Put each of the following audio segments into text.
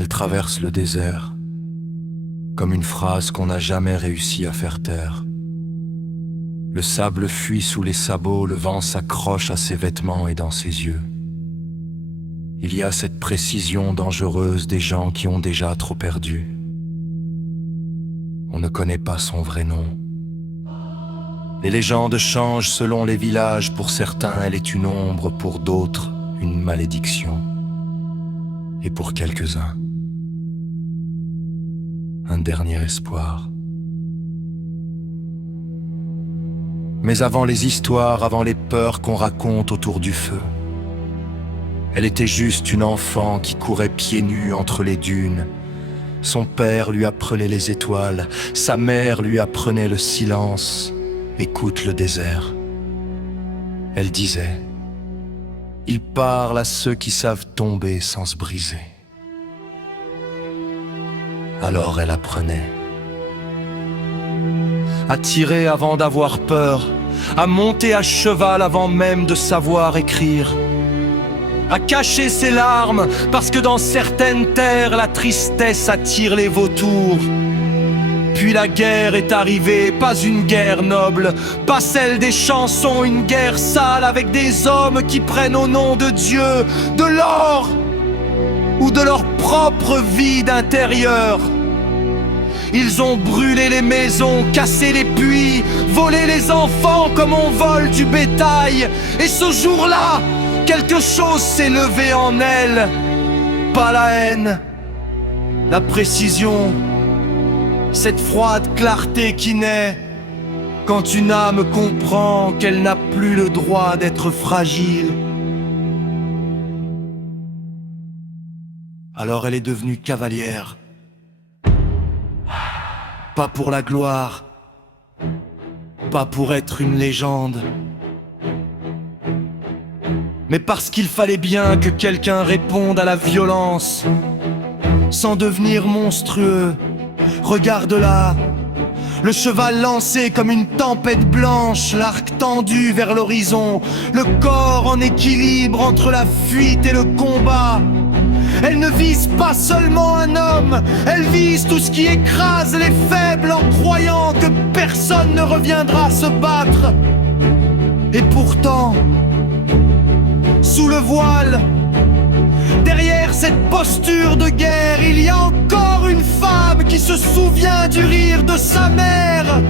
Elle traverse le désert, comme une phrase qu'on n'a jamais réussi à faire taire. Le sable fuit sous les sabots, le vent s'accroche à ses vêtements et dans ses yeux. Il y a cette précision dangereuse des gens qui ont déjà trop perdu. On ne connaît pas son vrai nom. Les légendes changent selon les villages. Pour certains, elle est une ombre, pour d'autres, une malédiction. Et pour quelques-uns, un dernier espoir. Mais avant les histoires, avant les peurs qu'on raconte autour du feu, elle était juste une enfant qui courait pieds nus entre les dunes. Son père lui apprenait les étoiles, sa mère lui apprenait le silence. Écoute le désert. Elle disait, il parle à ceux qui savent tomber sans se briser. Alors elle apprenait à tirer avant d'avoir peur, à monter à cheval avant même de savoir écrire, à cacher ses larmes parce que dans certaines terres la tristesse attire les vautours. Puis la guerre est arrivée, pas une guerre noble, pas celle des chansons, une guerre sale avec des hommes qui prennent au nom de Dieu de l'or ou de leur propre vide intérieure. Ils ont brûlé les maisons, cassé les puits, volé les enfants comme on vole du bétail. Et ce jour-là, quelque chose s'est levé en elle. Pas la haine, la précision, cette froide clarté qui naît quand une âme comprend qu'elle n'a plus le droit d'être fragile. Alors elle est devenue cavalière. Pas pour la gloire, pas pour être une légende, mais parce qu'il fallait bien que quelqu'un réponde à la violence, sans devenir monstrueux. Regarde là, le cheval lancé comme une tempête blanche, l'arc tendu vers l'horizon, le corps en équilibre entre la fuite et le combat. Elle ne vise pas seulement un homme, elle vise tout ce qui écrase les faibles en croyant que personne ne reviendra se battre. Et pourtant, sous le voile, derrière cette posture de guerre, il y a encore une femme qui se souvient du rire de sa mère,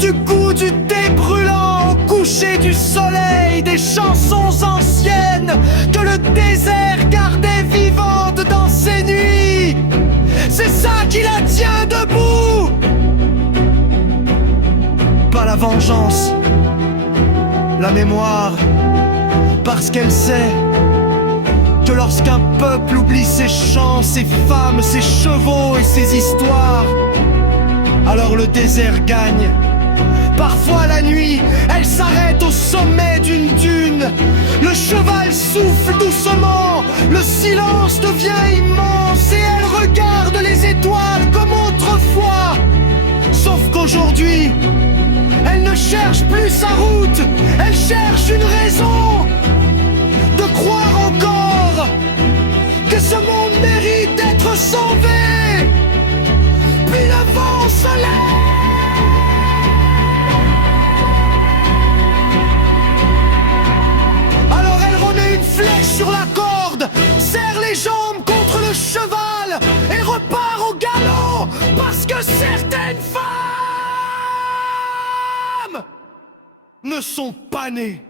du goût du thé brûlant au coucher du soleil, des chansons anciennes que le désert gardait vivantes dans ses nuits. C'est ça qui la tient debout. Pas la vengeance, la mémoire, parce qu'elle sait que lorsqu'un peuple oublie ses chants, ses femmes, ses chevaux et ses histoires, alors le désert gagne. Parfois la nuit, elle s'arrête au sommet d'une dune. Le cheval souffle doucement, le silence devient immense et elle regarde les étoiles comme autrefois. Sauf qu'aujourd'hui, elle ne cherche plus sa route, elle cherche une raison de croire encore que ce monde mérite d'être sauvé. Puis le vent se lève. Alors elle remet une flèche sur la corde, serre les jambes contre le cheval et repart au galop, parce que certaines femmes ne sont pas nées